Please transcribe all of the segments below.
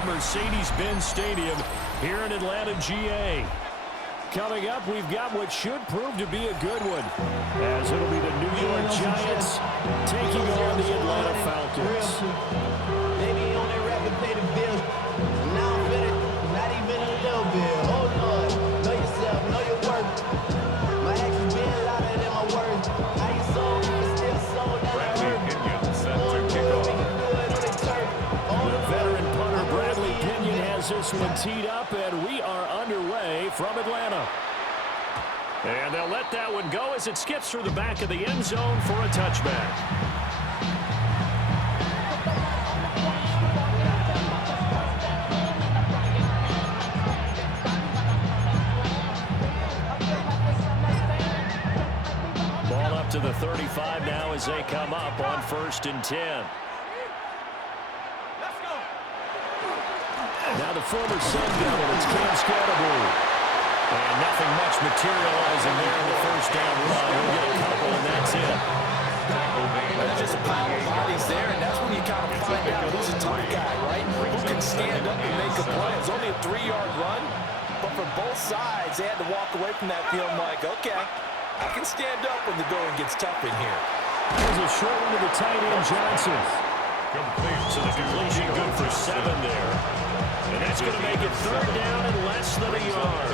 at Mercedes-Benz Stadium here in Atlanta, GA. Coming up, we've got what should prove to be a good one, as it'll be the New York Giants taking on the Atlanta Falcons. Maybe on that rapid pay the bills. Now I'm feeling not even a little bit. Oh Lord, know yourself, know your worth. My actions being louder than my words. How you sold, but still sold out of hurt. The veteran punter Bradley Pinion has this one teed up, and we are underway from Atlanta. And they'll let that one go as it skips through the back of the end zone for a touchback. Ball up to the 35 now as they come up on 1st and 10. Now the former Sun Devil, it's Cam Scatterbury. And nothing much materializing there in the first down run. We'll get a couple, and that's it. There's just a pile of bodies there, and that's when you kind of find out who's a tough guy, right? Who can stand up and make a play. It's only a 3-yard run, but for both sides, they had to walk away from that feeling like, okay, I can stand up when the going gets tough in here. There's a short one to the tight end, Johnson. So the completion good for 7 there. And that's going to make it 3rd down and less than a yard.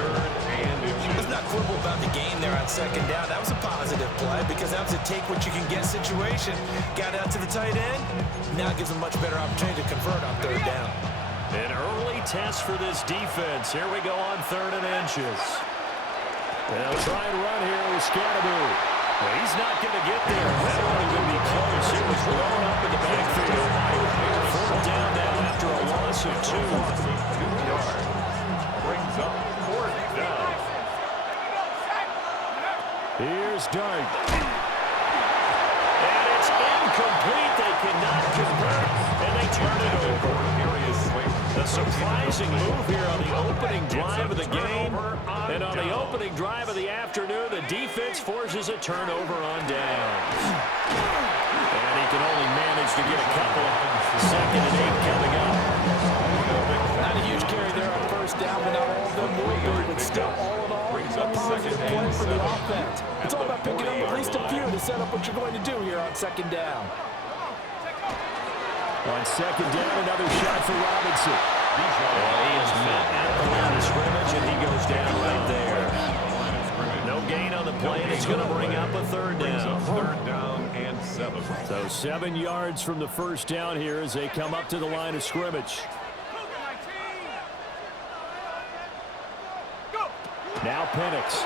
Let's not quibble about the game there on 2nd down. That was a positive play because that was a take-what-you-can-get situation. Got out to the tight end. Now it gives them a much better opportunity to convert on 3rd down. An early test for this defense. Here we go on 3rd and inches. They'll try and run here with Scatterbury. Well, he's not going to get there. That won't even be close. It was blown up in the backfield. 4th down now after a loss of 2. 2 yards. Brings up 4th down. Here's Dart. And it's incomplete. They cannot convert. And they turn it over. A surprising move here on the opening drive of the game. And on the opening drive of the afternoon, the defense forces a turnover on downs. And he can only manage to get a couple. 2nd and 8 coming up. Not a huge carry there on 1st down, but not all of them moving, but still all in all, a positive play for the offense. It's all about picking up at least a few to set up what you're going to do here on 2nd down. On 2nd down, another shot for Robinson. He is met at the line of scrimmage, and he goes down right there. No gain on the play, and it's going to bring up a 3rd down. 3rd down and 7. So 7 yards from the 1st down here as they come up to the line of scrimmage. Now Penix.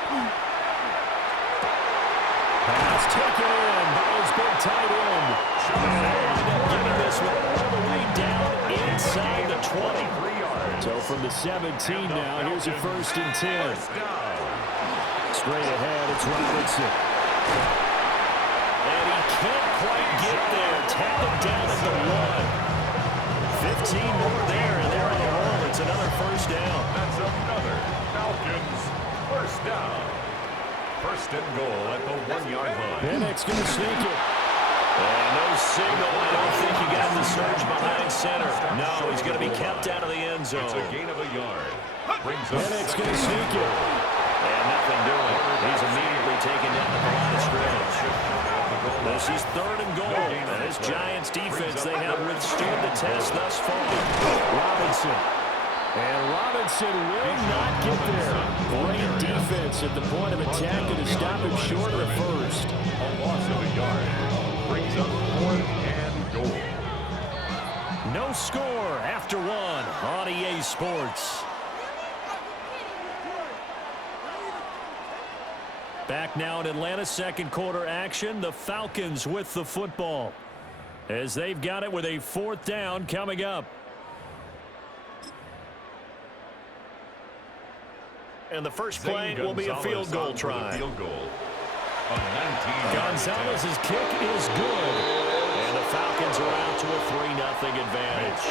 Pass taken in by his big tight end. And they end up getting this one all the way down inside the 20. So from the 17 now, here's a 1st and 10. Straight ahead, it's Robinson. And he can't quite get there. Tap it down at the 1. 15 more there, and they're on a roll. It's another 1st down. That's another Falcons 1st down. 1st and goal at the 1-yard line. Penix going to sneak it. And no signal. I don't think he got the surge behind center. No, he's going to be kept out of the end zone. It's a gain of a yard. Penix going to sneak it. And nothing doing. He's immediately taken down at the line of scrimmage. This is 3rd and goal. And this Giants defense, they have withstood the test thus far. Robinson. And Robinson will not get there. Great defense at the point of attack and to stop him short of the 1st. A loss of a yard. Brings up 4th and goal. No score after 1 on EA Sports. Back now in Atlanta, 2nd quarter action. The Falcons with the football as they've got it with a 4th down coming up. And the first play will be a field goal try. Gonzalez's kick is good. And the Falcons are out to a 3-0 advantage.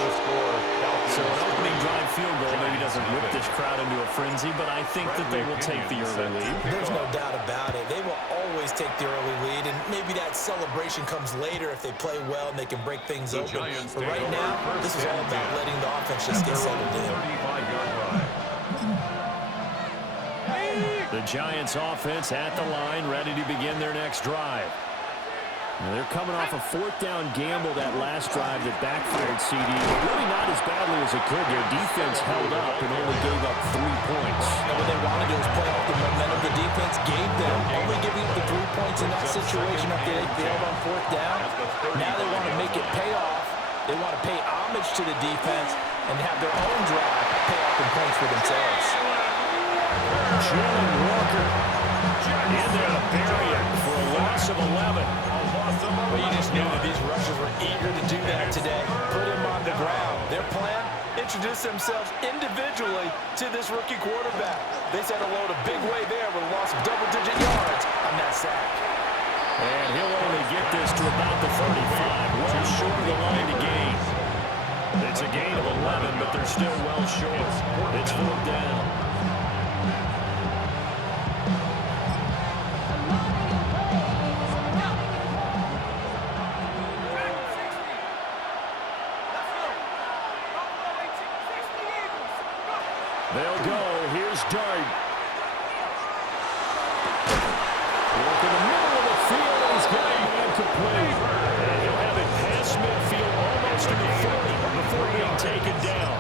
So an opening drive field goal maybe doesn't rip the crowd into a frenzy, but I think that they will take the early lead. There's no doubt about it. They will always take the early lead, and maybe that celebration comes later if they play well and they can break things open. But right now, this is all about letting the offense just get settled in. The Giants offense at the line, ready to begin their next drive. Now they're coming off a fourth down gamble that last drive that backfired CD. Really not as badly as it could. Their defense held up and only gave up 3 points. And what they wanted to do is play off the momentum the defense gave them. Only giving up the 3 points in that situation after they failed on fourth down. Now they want to make it pay off. They want to pay homage to the defense and have their own drive pay off in points for themselves. Jalen Walker in there to bury it for a loss of 11. But you just knew that these rushers were eager to do that today. Put him on the ground. Their plan, introduce themselves individually to this rookie quarterback. They said hello to Big Way there with a loss of double-digit yards on that sack. And he'll only get this to about the 35, well short of the line to gain. It's a gain of 11, but they're still well short. It's 4th down. They'll go. Here's Dart. Work in the middle of the field, and he's got a man complete. And he'll have it past midfield almost to the 40 before being taken down.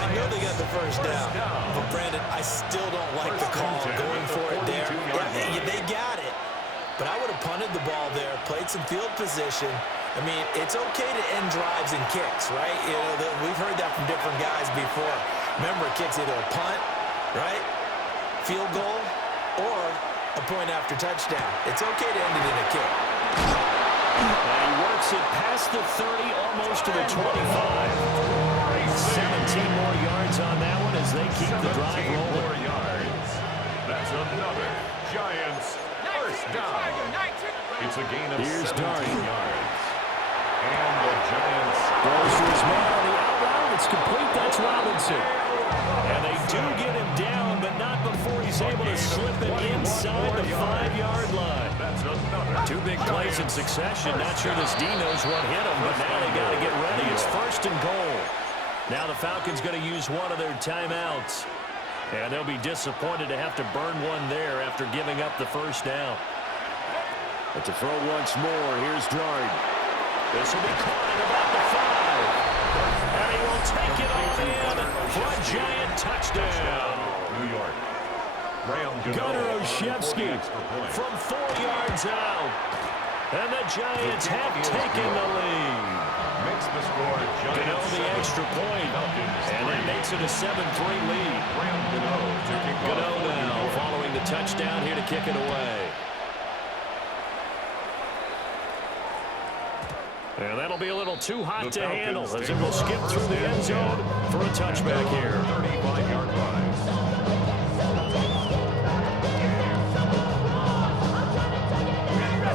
I know they got the first down, but Brandon, I still don't like the call going for it there. Yeah, they got it, but I would have punted the ball there, played some field position. I mean, it's okay to end drives and kicks, right? You know, we've heard that from different guys before. Remember, kick's either a punt, right, field goal, or a point after touchdown. It's okay to end it in a kick. And he works it past the 30, almost to the 25. 17 more yards on that one as they keep the drive rolling. That's another Giants first down. It's a gain of 17 yards. And the Giants Goes to his man on the out route. It's complete. That's Robinson. And they do get him down, but not before he's able to slip it inside the 5-yard line. That's another 2 big plays in succession. Not sure this D knows what hit him, but now they got to get ready. It's 1st and goal. Now the Falcons going to use one of their timeouts. And they'll be disappointed to have to burn one there after giving up the first down. But to throw once more, here's Dart. This will be caught at about the 5. And he will take it all in for a Giant touchdown. New York. Gunnar Olszewski from 4 yards out. And the Giants have taken the lead. Makes the score Gano the extra point. And that makes it a 7-3 lead. Gano now following the touchdown here to kick it away. And that'll be a little too hot to handle as it will skip through the end zone for a touchback here. 35-yard line.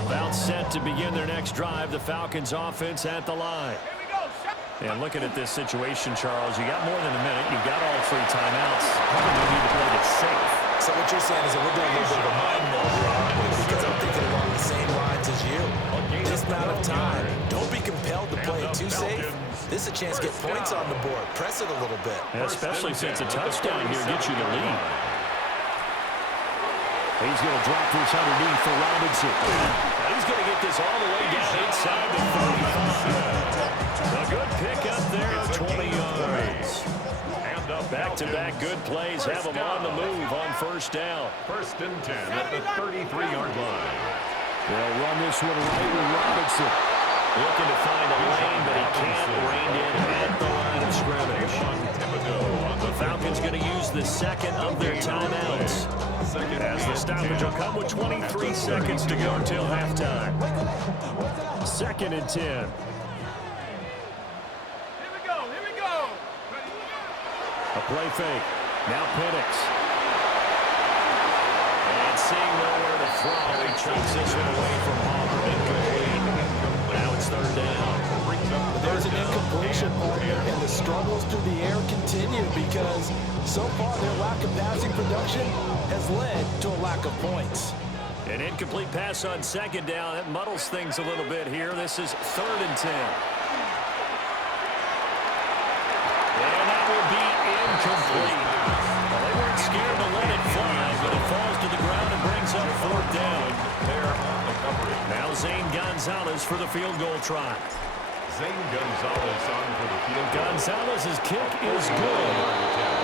About set to begin their next drive, the Falcons offense at the line. And looking at this situation, Charles, you got more than a minute. You've got all 3 timeouts. Probably need to play this safe. So what you're saying is that we're doing a little bit of a mind meld here, aren't we? Because I'm thinking along the same lines as you. This amount of time, don't be compelled to play it too safe. This is a chance to get points on the board. Press it a little bit. And especially since a touchdown here gets you the lead. He's going to drop this underneath for Robinson. And he's going to get this all the way down inside the 35. A good pick up there, 20 yards. Back-to-back good plays have them on the move on first down. 1st and 10 at the 33-yard line. They'll run this one right with Robinson. Looking to find a lane, but he can't. Reined in at the line of scrimmage. The Falcons going to use the second of their timeouts. As the stoppage will come with 23 seconds to go until halftime. 2nd and 10. Here we go. A play fake. Now Penix. And seeing nowhere to throw, he chucks this one away from Hopper. Incomplete. Now it's 3rd down. There's an incompletion, and the struggle throws through the air continue because so far their lack of passing production has led to a lack of points. An incomplete pass on second down. That muddles things a little bit here. This is 3rd and 10. And that will be incomplete. Well, they weren't scared to let it fly, but it falls to the ground and brings up 4th down. There on the coverage. Now Zane Gonzalez for the field goal try. Zane Gonzalez on for the field goal. Gonzalez's kick is good.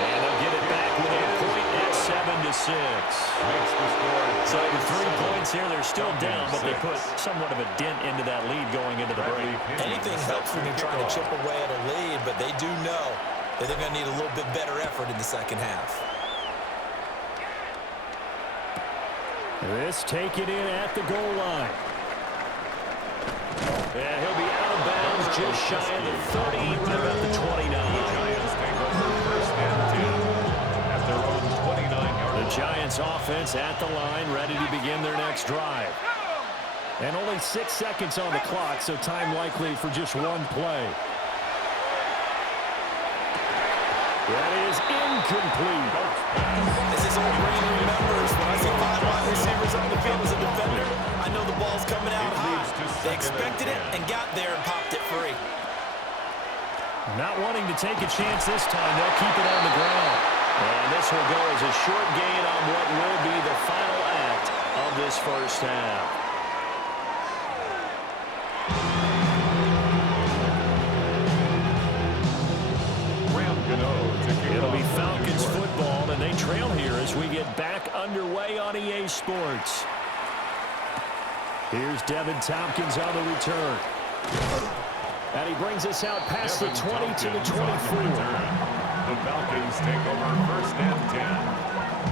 And they'll get it back with a point at 7-6. Makes the score. So 3 points here. They're still down, but they put somewhat of a dent into that lead going into the break. Anything helps when you're trying to chip away at a lead, but they do know that they're going to need a little bit better effort in the second half. This taken in at the goal line. And he'll be out of bounds just shy of the 30, right about the 29. Giants take over 1st and 10 at their own 29-yard line. The Giants offense at the line, ready to begin their next drive. And only 6 seconds on the clock, so time likely for just one play. That is incomplete. As his old brain remembers, when I see 5 wide receivers on the field as a defender, I know the ball's coming out high. They expected it and got there and popped it free. Not wanting to take a chance this time, they'll keep it on the ground. And this will go as a short gain on what will be the final act of this first half. It'll be Falcons football, and they trail here as we get back underway on EA Sports. Here's Devin Tompkins on the return. And he brings us out past the 20 to the 24. The Falcons take over 1st and 10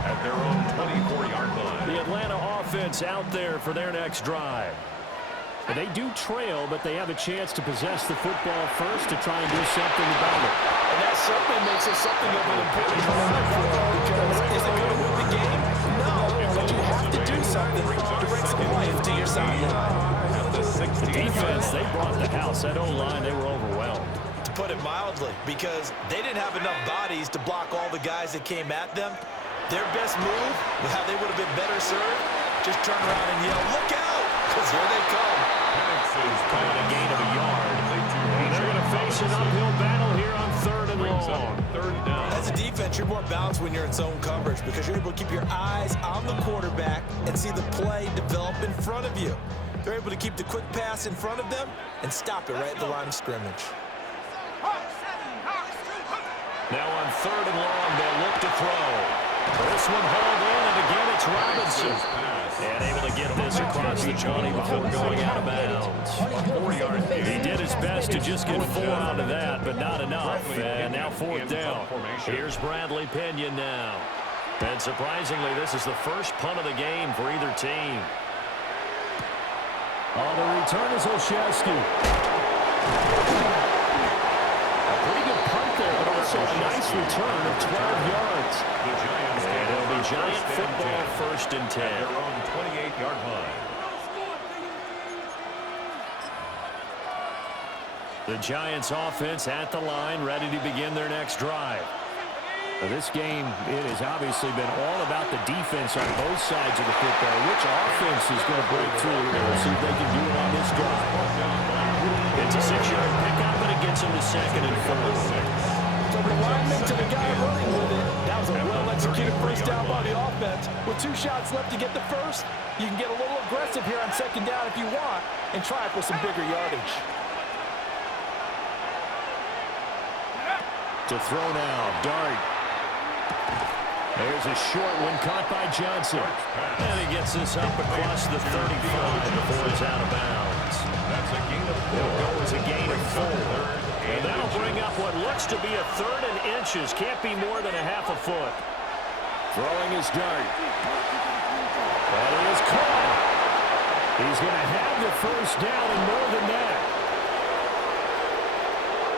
at their own 24-yard line. The Atlanta offense out there for their next drive. And they do trail, but they have a chance to possess the football first to try and do something about it. And that certainly makes it something of an important drive for them, because is it going to win the game? No, but you have to do something to bring some life to your sideline. The defense, they brought the house. That O-line, they were overwhelmed. To put it mildly, because they didn't have enough bodies to block all the guys that came at them. Their best move, how they would have been better served, just turn around and yell, "Look out!" Because here they come. Playing a gain of a yard. And they're going to face an uphill battle here on 3rd and long. 3rd down. As a defense, you're more balanced when you're in zone coverage because you're able to keep your eyes on the quarterback and see the play develop in front of you. They're able to keep the quick pass in front of them and stop it right at the line of scrimmage. Now on 3rd and long, they'll look to throw. This one hauled in, and again it's Robinson. And able to get this across the 20 before going out of bounds. He did his best to just get 4 out of that, but not enough. And now 4th down. Here's Bradley Pinion now. And surprisingly, this is the first punt of the game for either team. On the return is Olszewski. A pretty good punt there, but also a nice return of 12 yards. And it'll be Giant football 1st and 10. Their own 28-yard line. The Giants offense at the line, ready to begin their next drive. Now this game, it has obviously been all about the defense on both sides of the football. Which offense is going to break through here? We'll see if they can do it on this drive. It's a 6-yard pickup, but it gets them to 2nd and 4. From the lineman to the guy running with it, that was a well-executed first down by the offense. With 2 shots left to get the first, you can get a little aggressive here on 2nd down if you want and try for some bigger yardage. To throw now, Dart. There's a short one caught by Johnson. And he gets this up across the 35 before it's out of bounds. That's a gain of 4. It'll go as a gain of 4. And that'll bring up what looks to be a 3rd and inches. Can't be more than a half a foot. Throwing his Dart. And he is caught. He's going to have the first down and more than that.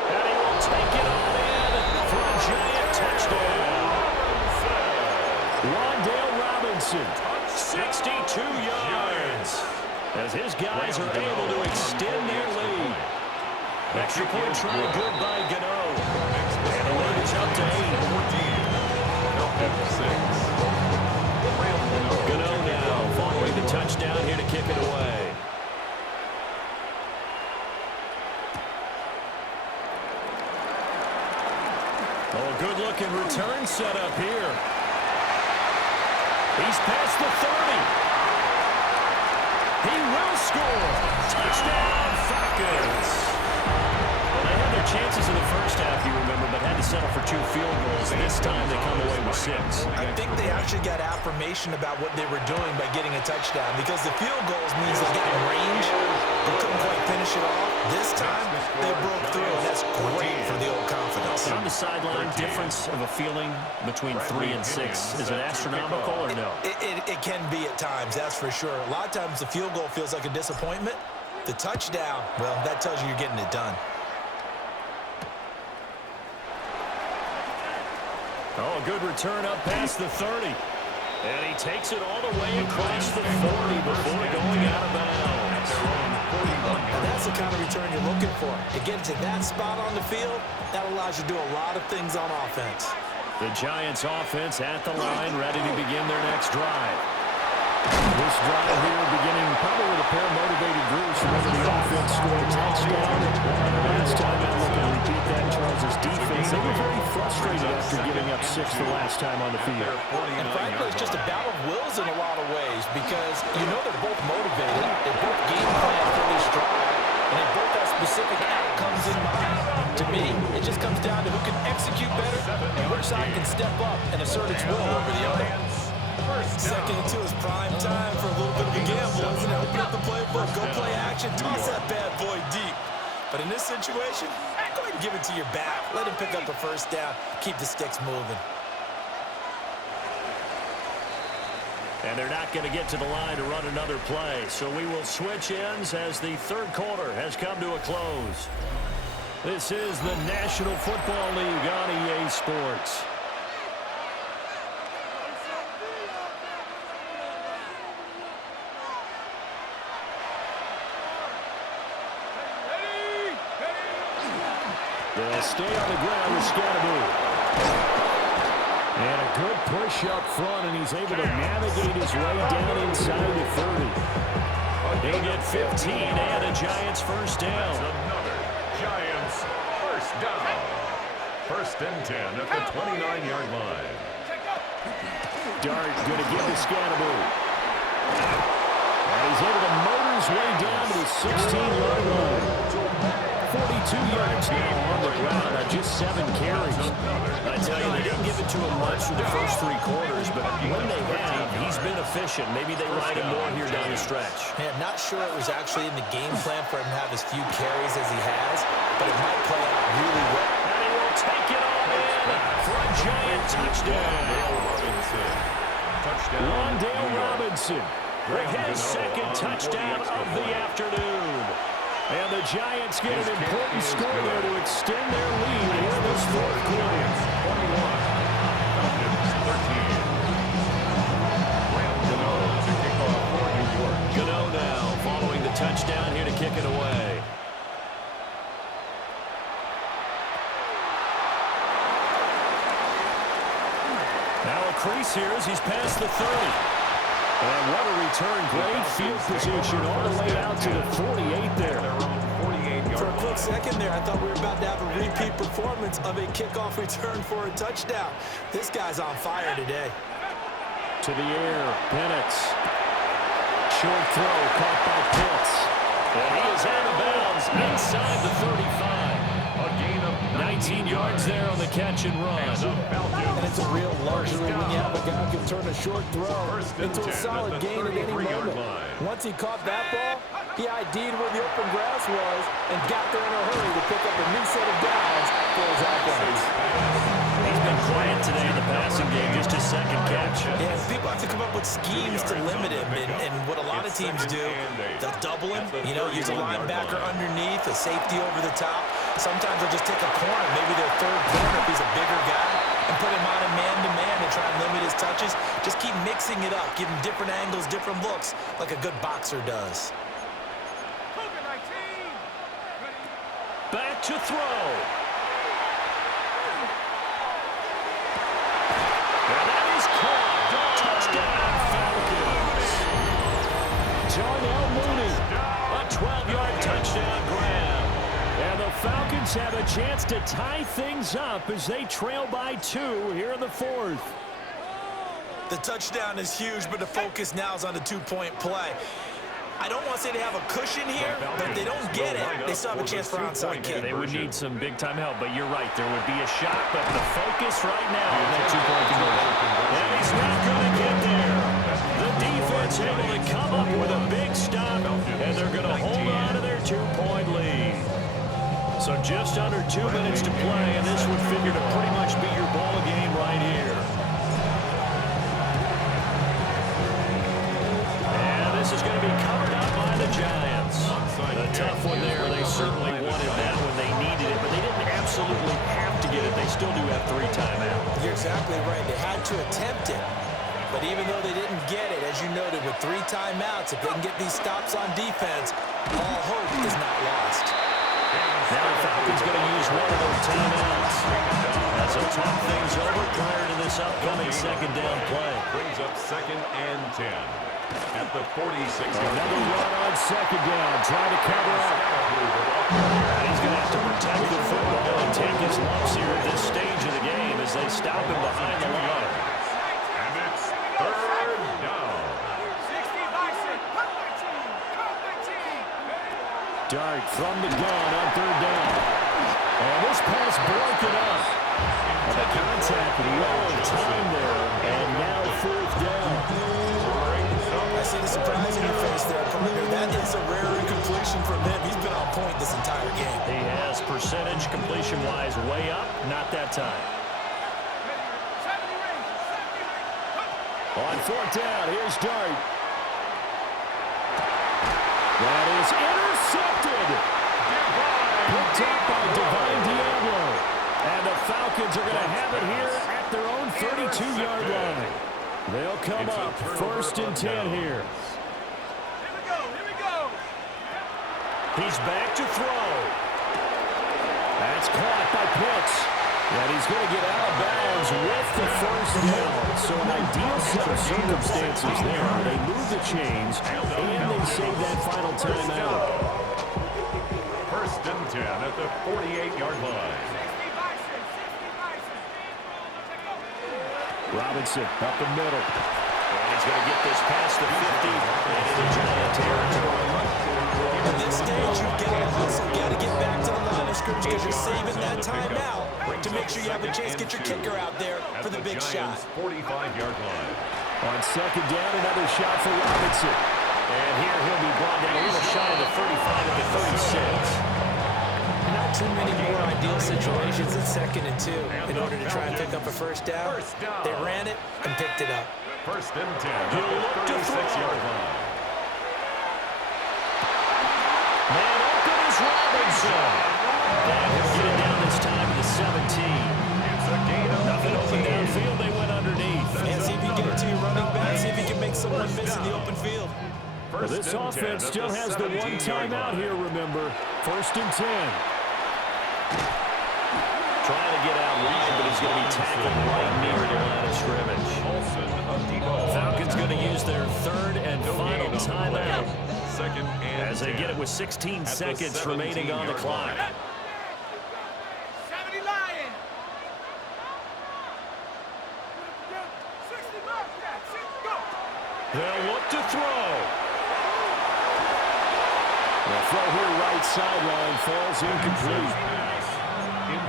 And he will take it all in for a Giant touchdown. Wan'Dale Robinson, 62 yards, as his guys are able to extend their lead. Extra point try good by Gano. kick it away. Oh, good-looking return set up here. He's past the 30. He will score. Touchdown, Falcons. Well, they had their chances in the first half, you remember, but had to settle for 2 field goals. This time they come away with 6. I think they actually got affirmation about what they were doing by getting a touchdown, because the field goals means they got in range but couldn't quite finish it off. This time, they broke through, and that's great for the old confidence. On the sideline, difference of a feeling between 3 and 6. Is it astronomical or no? It can be at times, that's for sure. A lot of times the field goal feels like a disappointment. The touchdown, well, that tells you you're getting it done. Oh, a good return up past the 30. And he takes it all the way across the 40 before going out of bounds. And that's the kind of return you're looking for. To get to that spot on the field, that allows you to do a lot of things on offense. The Giants offense at the line, ready to begin their next drive. This drive here beginning probably with a pair of motivated groups. Remember, the offense scored a touchdown. And last time out, looking to repeat that, Charles' defense, they were very frustrated after giving up 6 the last time on the field. And frankly, it's just a battle of wills in a lot of ways, because you know they're both motivated, they both game plan for this drive, and they both have specific outcomes in mind. To me, it just comes down to who can execute better and which side can step up and assert its will over the other. Second and 2 is prime time for a little bit of a gamble, isn't it? Open up the playbook, go play action, toss that bad boy deep. But in this situation, go ahead and give it to your back. Let him pick up a first down, keep the sticks moving. And they're not going to get to the line to run another play. So we will switch ends as the third quarter has come to a close. This is the National Football League on EA Sports. They'll stay on the ground with Scatterby. And a good push up front, and he's able to navigate his way down inside the 30. He'll get 15 and a Giants first down. Another Giants first down. First and 10 at the 29-yard line. Dart going to give to Scatterby. And he's able to motor his way down to the 16-yard line. 42 yards now on the ground on just 7 carries. I tell you, they didn't give it to him much through the first 3 quarters, but when they have, he's been efficient. Maybe they ride him more here down the stretch. Hey, I'm not sure it was actually in the game plan for him to have as few carries as he has, but it might play out really well. And he will take it all in for a Giant touchdown. Wan'Dale Robinson with his second touchdown of the afternoon. And the Giants get an important score there to extend their lead in this fourth quarter. 21, Falcons 13. Graham Gano to kick off for New York. Gano now following the touchdown here to kick it away. Now a crease here as he's past the 30. And what a return. Great field position all the way out to the 48 there. For a quick second there, I thought we were about to have a repeat performance of a kickoff return for a touchdown. This guy's on fire today. To the air, Penix. Short throw caught by Pitts. And he is out of bounds inside the 35. A gain of 19 yards there on the catch and run. And it's a real luxury when you have a guy who can turn a short throw into a solid gain at any moment. Once he caught that ball, he ID'd where the open grass was and got there in a hurry to pick up a new set of downs for his offense. He's been quiet today in the passing game, just his second catch. Yeah, people have to come up with schemes to limit him, and what a lot of teams do, they'll double him, use a linebacker underneath, a safety over the top. Sometimes they'll just take a corner, maybe their third corner if he's a bigger guy, and put him on a man-to-man to try and limit his touches. Just keep mixing it up, give him different angles, different looks, like a good boxer does. Back to throw. And that is caught. Touchdown, Falcons. John Giants have a chance to tie things up as they trail by 2 here in the 4th. The touchdown is huge, but the focus now is on the two-point play. I don't want to say they have a cushion here, but if they don't get it, they still have a chance for onside kick. They would need some big-time help, but you're right. There would be a shot, but the focus right now on that two-point conversion. And he's not going to get there. The defense able to come up with a big stop, and they're going to hold on to their 2-point lead. So just under 2 minutes to play, and this would figure to pretty much be your ball game right here. And this is going to be covered up by the Giants. A tough one there. They certainly wanted that when they needed it, but they didn't absolutely have to get it. They still do have 3 timeouts. You're exactly right. They had to attempt it. But even though they didn't get it, as you noted, with 3 timeouts, if they can get these stops on defense, all hope is not lost. Now the Falcons going to use one of their timeouts as they talk things over prior to this upcoming second down play. Brings up 2nd and 10 at the 46-yard Another run on second down, trying to cover up. And he's going to have to protect the football and take his lumps here at this stage of the game as they stop him behind the line. And it's 3rd down. Dart from the gun on 3rd down. And this pass broken up. And the contact low time there. And now 4th down. I see the surprise in your face there, partner. That is a rare incompletion from him. He's been on point this entire game. He has percentage completion-wise way up. Not that time. On 4th down, here's Dart. That is intercepted. Picked up by Divine Diablo. And the Falcons are going to have it here at their own 32-yard line. They'll come up 1st and 10 here. Here we go. He's back to throw. That's caught by Pitts. And he's going to get out of bounds with the 1st down. So an ideal set of circumstances there. They move the chains, and they save that final timeout. 1st and 10 at the 48-yard line. Robinson up the middle. And he's going to get this past the 50 and into Giant territory. At this stage, you've got to hustle. You've got to get back to the line of scrimmage because you're saving that timeout to make sure you have a chance to get your kicker out there for the big shot. 45-yard line. On 2nd down, another shot for Robinson. And here he'll be brought down a little shy of the 35 at the 36. Not too many more ideal situations at 2nd and 2 in order to try and pick up a 1st down. They ran it and picked it up. 1st and 10 at He'll look the to throw. 36-yard line. Man open is Robinson. And he'll get it down this time to the 17. It's a gain of Nothing open 18. downfield. They went underneath. And see if you get it to your running back. See if you can make someone miss in the open field. Well, this offense still has the 1 timeout here, remember. 1st and 10. Trying to get out wide, but he's going to be tackled right near the line of scrimmage. Falcons going to use their 3rd and final timeout 2nd and as they get it with 16 seconds remaining on the clock. 70 Lion. 60 Bobcats. Go. They'll look to throw. The throw here right sideline falls incomplete.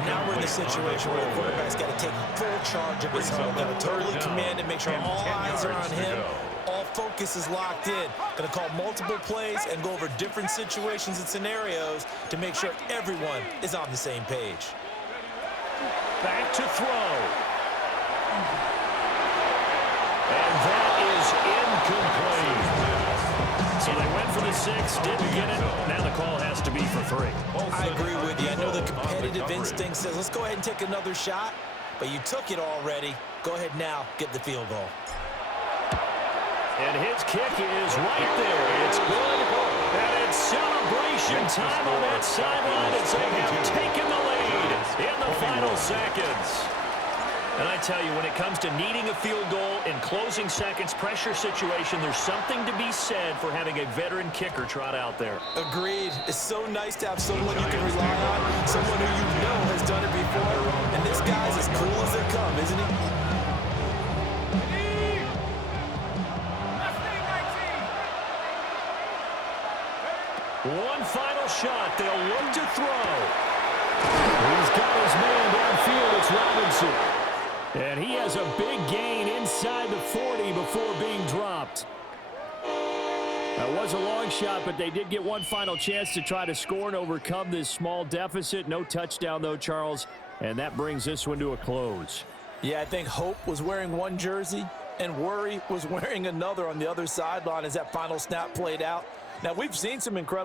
Now we're in the situation where the quarterback's got to take full charge of his home. Got to totally command it, make sure all eyes are on him. All focus is locked in. Going to call multiple plays and go over different situations and scenarios to make sure everyone is on the same page. Back to throw. And that is incomplete. So they went for the 6, didn't get it. Now the call has to be for 3. I agree with you. I know the competitive instinct says, let's go ahead and take another shot, but you took it already. Go ahead now, get the field goal. And his kick is right there. It's good. And it's celebration time on that sideline as they have taken the lead in the final seconds. And I tell you, when it comes to needing a field goal in closing seconds, pressure situation, there's something to be said for having a veteran kicker trot out there. Agreed. It's so nice to have someone you can rely on, someone who you know has done it before. And this guy's as cool as they come, isn't he? One final shot. They'll look to throw. He's got his man downfield. It's Robinson. And he has a big gain inside the 40 before being dropped. That was a long shot, but they did get one final chance to try to score and overcome this small deficit. No touchdown, though, Charles. And that brings this one to a close. Yeah, I think Hope was wearing one jersey and Worry was wearing another on the other sideline as that final snap played out. Now, we've seen some incredible